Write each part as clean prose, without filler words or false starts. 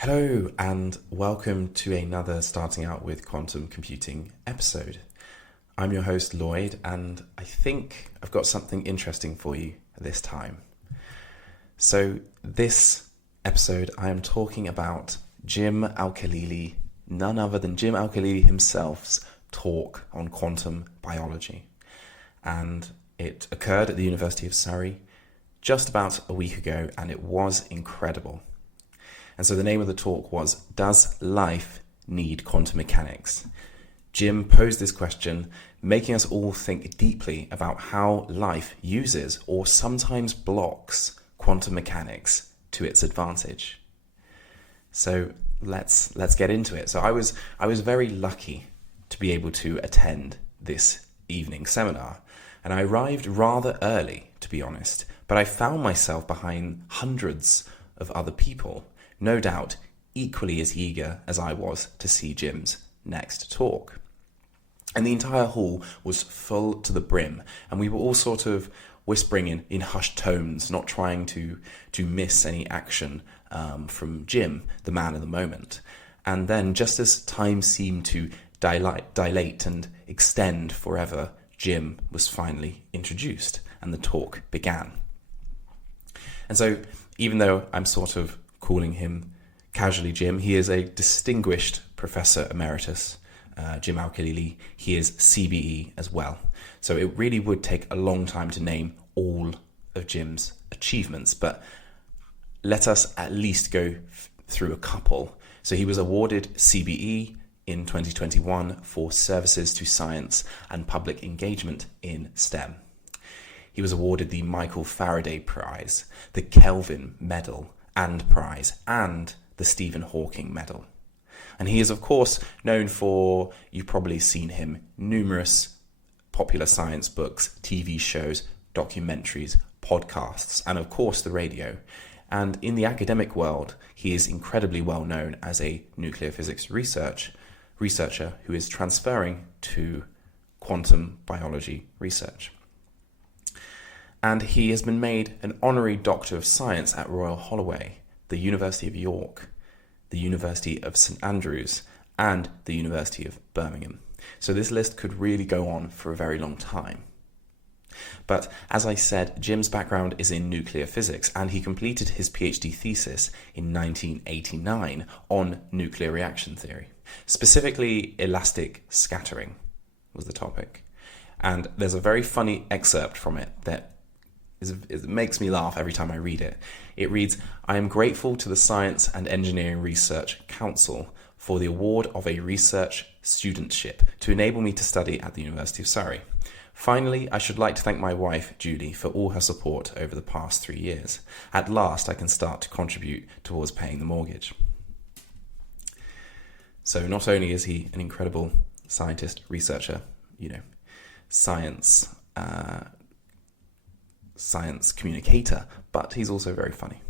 Hello and welcome to another Starting Out with Quantum Computing episode. I'm your host Lloyd and I think I've got something interesting for you this time. So this episode I am talking about Jim Al-Khalili, none other than Jim Al-Khalili himself's talk on quantum biology. And it occurred at the University of Surrey just about a week ago and it was incredible. And so the name of the talk was, Does Life Need Quantum Mechanics? Jim posed this question, making us all think deeply about how life uses or sometimes blocks quantum mechanics to its advantage. So let's get into it. So I was very lucky to be able to attend this evening seminar, and I arrived rather early, to be honest, but I found myself behind hundreds of other people, no doubt equally as eager as I was to see Jim's next talk. And the entire hall was full to the brim, and we were all sort of whispering in hushed tones, not trying to miss any action from Jim, the man of the moment. And then, just as time seemed to dilate and extend forever, Jim was finally introduced, and the talk began. And so, even though I'm sort of calling him casually Jim, he is a distinguished Professor Emeritus, Jim Al-Khalili. He is CBE as well. So it really would take a long time to name all of Jim's achievements, but let us at least go through a couple. So he was awarded CBE in 2021 for services to science and public engagement in STEM. He was awarded the Michael Faraday Prize, the Kelvin Medal and Prize, and the Stephen Hawking Medal. And he is, of course, known for, you've probably seen him, numerous popular science books, TV shows, documentaries, podcasts, and of course the radio. And in the academic world, he is incredibly well known as a nuclear physics researcher who is transferring to quantum biology research. And he has been made an honorary Doctor of Science at Royal Holloway, the University of York, the University of St Andrews, and the University of Birmingham. So this list could really go on for a very long time. But as I said, Jim's background is in nuclear physics, and he completed his PhD thesis in 1989 on nuclear reaction theory. Specifically, elastic scattering was the topic. And there's a very funny excerpt from it that it makes me laugh every time I read it. It reads, "I am grateful to the Science and Engineering Research Council for the award of a research studentship to enable me to study at the University of Surrey. Finally, I should like to thank my wife, Julie, for all her support over the past 3 years. At last, I can start to contribute towards paying the mortgage." So not only is he an incredible scientist, researcher, science communicator, but he's also very funny.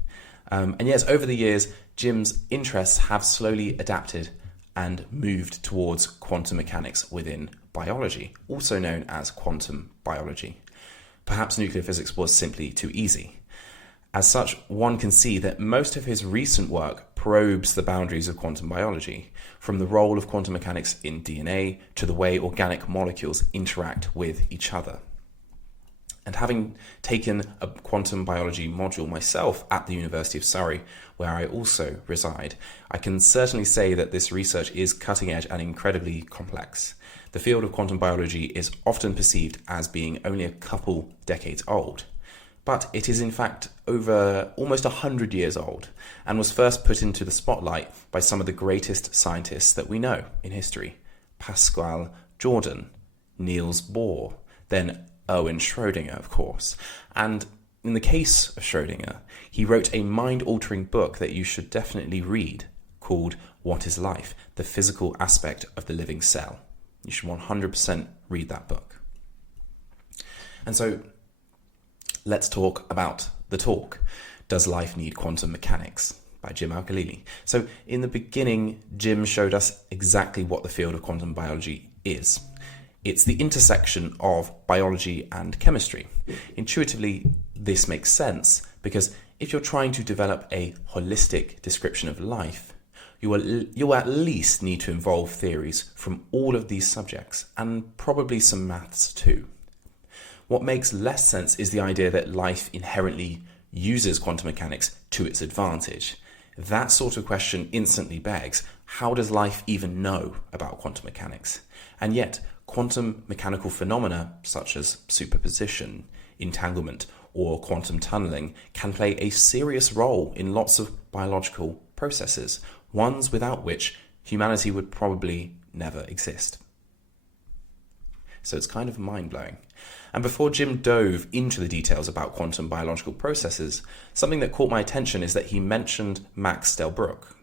And yes, over the years, Jim's interests have slowly adapted and moved towards quantum mechanics within biology, also known as quantum biology. Perhaps nuclear physics was simply too easy. As such, one can see that most of his recent work probes the boundaries of quantum biology, from the role of quantum mechanics in DNA to the way organic molecules interact with each other. And having taken a quantum biology module myself at the University of Surrey, where I also reside, I can certainly say that this research is cutting edge and incredibly complex. The field of quantum biology is often perceived as being only a couple decades old, but it is in fact over almost 100 years old and was first put into the spotlight by some of the greatest scientists that we know in history: Pascal Jordan, Niels Bohr, then Erwin Schrödinger, of course. And in the case of Schrödinger, he wrote a mind-altering book that you should definitely read called What is Life? The Physical Aspect of the Living Cell. You should 100% read that book. And so let's talk about the talk, Does Life Need Quantum Mechanics? By Jim Al-Khalili. So in the beginning, Jim showed us exactly what the field of quantum biology is. It's the intersection of biology and chemistry. Intuitively, this makes sense because if you're trying to develop a holistic description of life, you'll at least need to involve theories from all of these subjects, and probably some maths too. What makes less sense is the idea that life inherently uses quantum mechanics to its advantage. That sort of question instantly begs, how does life even know about quantum mechanics? And yet, quantum mechanical phenomena such as superposition, entanglement, or quantum tunneling can play a serious role in lots of biological processes, ones without which humanity would probably never exist. So it's kind of mind-blowing. And before Jim dove into the details about quantum biological processes, something that caught my attention is that he mentioned Max Delbruck.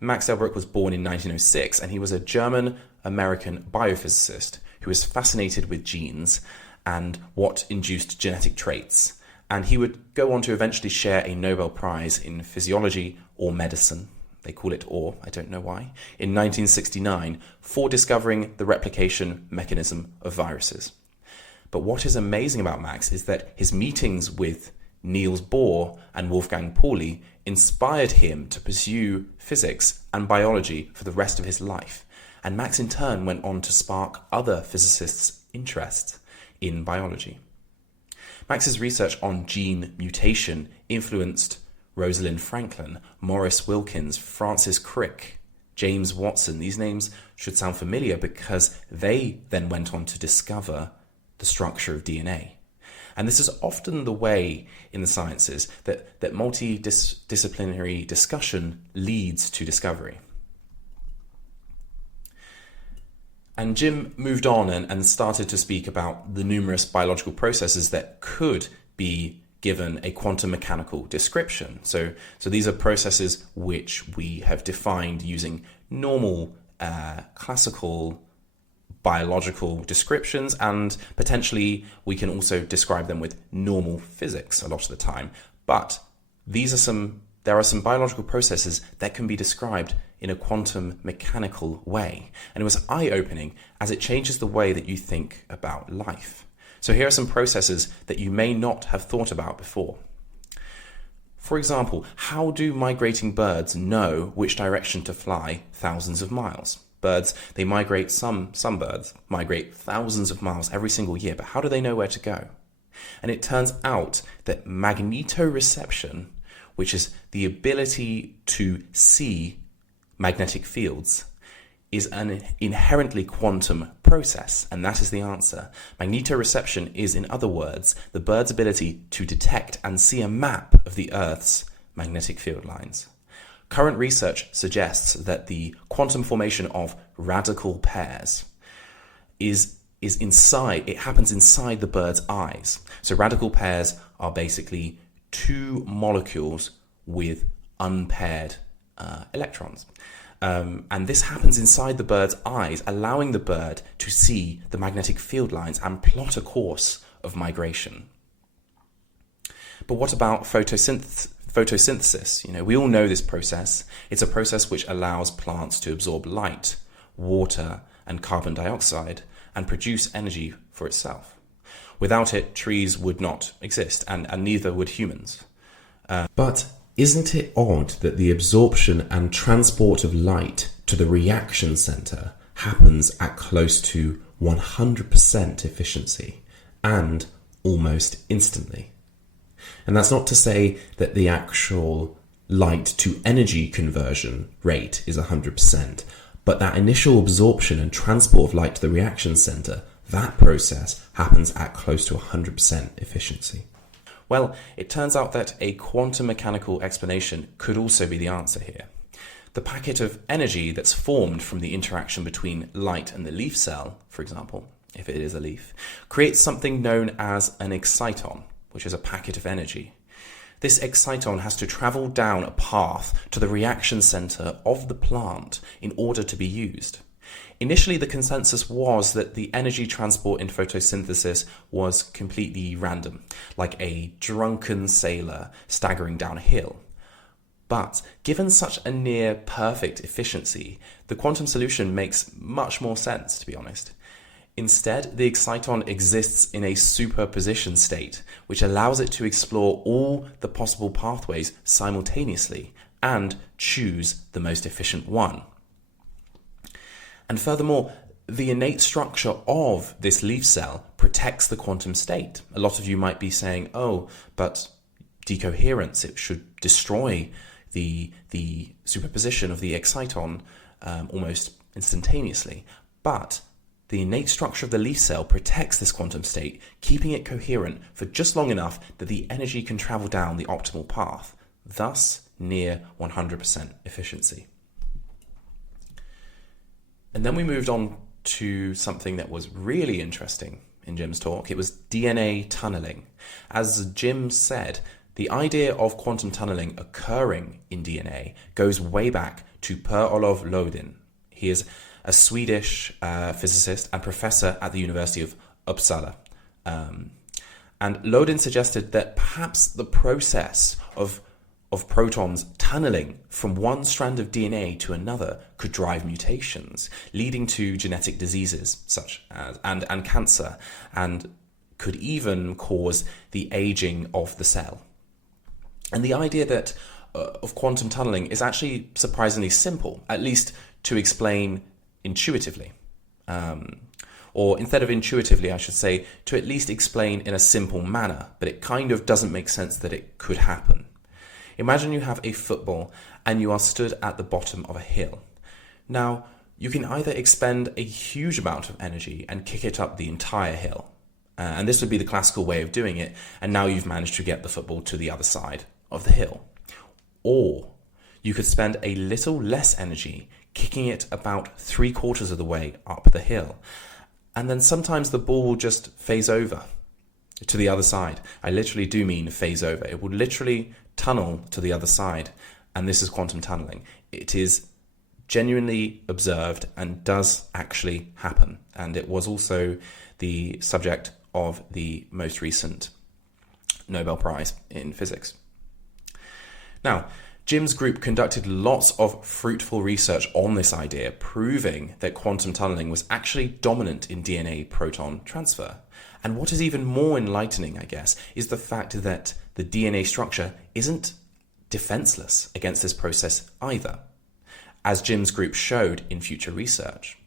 Max Delbruck was born in 1906, and he was a German-American biophysicist who was fascinated with genes and what induced genetic traits. And he would go on to eventually share a Nobel Prize in physiology or medicine, they call it or, I don't know why, in 1969 for discovering the replication mechanism of viruses. But what is amazing about Max is that his meetings with Niels Bohr and Wolfgang Pauli inspired him to pursue physics and biology for the rest of his life. And Max in turn went on to spark other physicists' interests in biology. Max's research on gene mutation influenced Rosalind Franklin, Maurice Wilkins, Francis Crick, James Watson. These names should sound familiar because they then went on to discover the structure of DNA. And this is often the way in the sciences that multidisciplinary discussion leads to discovery. And Jim moved on and started to speak about the numerous biological processes that could be given a quantum mechanical description. So these are processes which we have defined using normal classical biological descriptions, and potentially we can also describe them with normal physics a lot of the time. But there are some biological processes that can be described in a quantum mechanical way. And it was eye-opening as it changes the way that you think about life. So here are some processes that you may not have thought about before. For example, how do migrating birds know which direction to fly thousands of miles? Birds, they migrate, some birds migrate thousands of miles every single year, but how do they know where to go? And it turns out that magnetoreception, which is the ability to see magnetic fields, is an inherently quantum process, and that is the answer. Magnetoreception is, in other words, the bird's ability to detect and see a map of the Earth's magnetic field lines. Current research suggests that the quantum formation of radical pairs happens inside the bird's eyes. So radical pairs are basically two molecules with unpaired electrons. And this happens inside the bird's eyes, allowing the bird to see the magnetic field lines and plot a course of migration. But what about photosynthesis? We all know this process. It's a process which allows plants to absorb light, water, and carbon dioxide and produce energy for itself. Without it, trees would not exist, and neither would humans. But isn't it odd that the absorption and transport of light to the reaction center happens at close to 100% efficiency and almost instantly? And that's not to say that the actual light to energy conversion rate is 100%, but that initial absorption and transport of light to the reaction center, that process happens at close to 100% efficiency. Well, it turns out that a quantum mechanical explanation could also be the answer here. The packet of energy that's formed from the interaction between light and the leaf cell, for example, if it is a leaf, creates something known as an exciton, which is a packet of energy. This exciton has to travel down a path to the reaction center of the plant in order to be used. Initially, the consensus was that the energy transport in photosynthesis was completely random, like a drunken sailor staggering down a hill. But given such a near perfect efficiency, the quantum solution makes much more sense, to be honest. Instead, the exciton exists in a superposition state, which allows it to explore all the possible pathways simultaneously, and choose the most efficient one. And furthermore, the innate structure of this leaf cell protects the quantum state. A lot of you might be saying, oh, but decoherence, it should destroy the superposition of the exciton almost instantaneously. But the innate structure of the leaf cell protects this quantum state, keeping it coherent for just long enough that the energy can travel down the optimal path, thus near 100% efficiency. And then we moved on to something that was really interesting in Jim's talk. It was DNA tunneling. As Jim said, the idea of quantum tunneling occurring in DNA goes way back to Per-Olof Lodin. He is a Swedish physicist and professor at the University of Uppsala. And Lodin suggested that perhaps the process of protons tunneling from one strand of DNA to another could drive mutations, leading to genetic diseases such as and cancer, and could even cause the aging of the cell. And the idea that of quantum tunneling is actually surprisingly simple, at least to explain intuitively. Or instead of intuitively, I should say, to at least explain in a simple manner, but it kind of doesn't make sense that it could happen. Imagine you have a football and you are stood at the bottom of a hill. Now, you can either expend a huge amount of energy and kick it up the entire hill, and this would be the classical way of doing it, and now you've managed to get the football to the other side of the hill. Or you could spend a little less energy kicking it about 3/4 of the way up the hill, and then sometimes the ball will just phase over to the other side. I literally do mean phase over. It will literally tunnel to the other side, and this is quantum tunneling. It is genuinely observed and does actually happen, and it was also the subject of the most recent Nobel Prize in Physics. Now, Jim's group conducted lots of fruitful research on this idea, proving that quantum tunneling was actually dominant in DNA proton transfer. And what is even more enlightening, I guess, is the fact that the DNA structure isn't defenseless against this process either, as Jim's group showed in future research.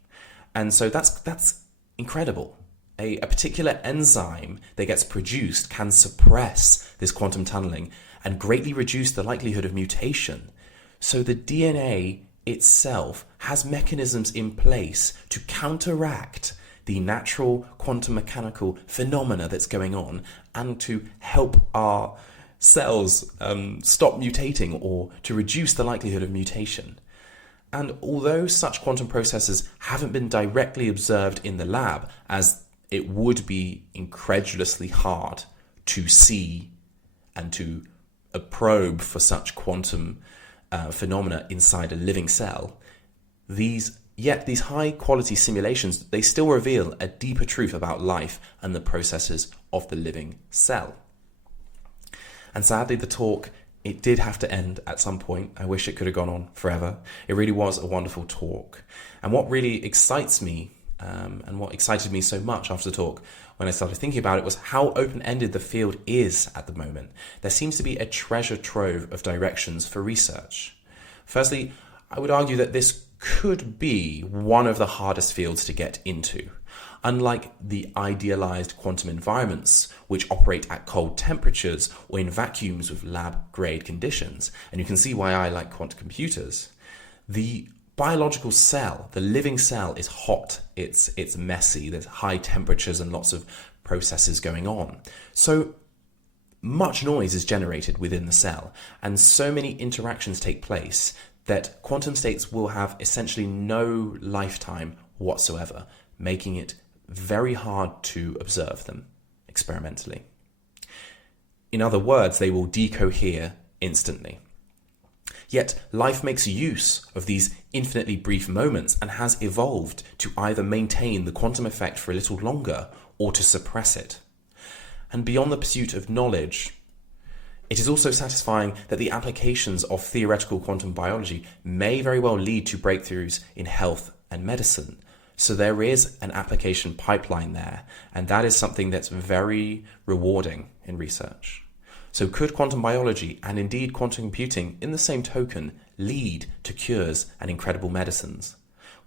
And so that's incredible. A particular enzyme that gets produced can suppress this quantum tunneling and greatly reduce the likelihood of mutation. So the DNA itself has mechanisms in place to counteract the natural quantum mechanical phenomena that's going on and to help our cells stop mutating or to reduce the likelihood of mutation. And although such quantum processes haven't been directly observed in the lab, as it would be incredulously hard to see and to probe for such quantum phenomena inside a living cell, these high quality simulations, they still reveal a deeper truth about life and the processes of the living cell. And sadly, the talk, it did have to end at some point. I wish it could have gone on forever. It really was a wonderful talk. And what really excites me, and what excited me so much after the talk when I started thinking about it, was how open-ended the field is at the moment. There seems to be a treasure trove of directions for research. Firstly, I would argue that this could be one of the hardest fields to get into. Unlike the idealized quantum environments, which operate at cold temperatures or in vacuums with lab-grade conditions, and you can see why I like quantum computers, the biological cell, the living cell, is hot, it's messy, there's high temperatures and lots of processes going on. So much noise is generated within the cell, and so many interactions take place that quantum states will have essentially no lifetime whatsoever, making it very hard to observe them experimentally. In other words, they will decohere instantly. Yet life makes use of these infinitely brief moments and has evolved to either maintain the quantum effect for a little longer or to suppress it. And beyond the pursuit of knowledge, it is also satisfying that the applications of theoretical quantum biology may very well lead to breakthroughs in health and medicine. So there is an application pipeline there, and that is something that's very rewarding in research. So could quantum biology and indeed quantum computing in the same token lead to cures and incredible medicines?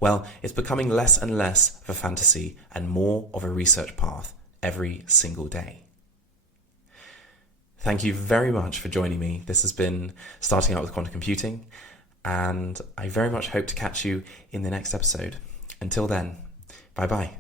Well, it's becoming less and less of a fantasy and more of a research path every single day. Thank you very much for joining me. This has been Starting Out with Quantum Computing, and I very much hope to catch you in the next episode. Until then, bye-bye.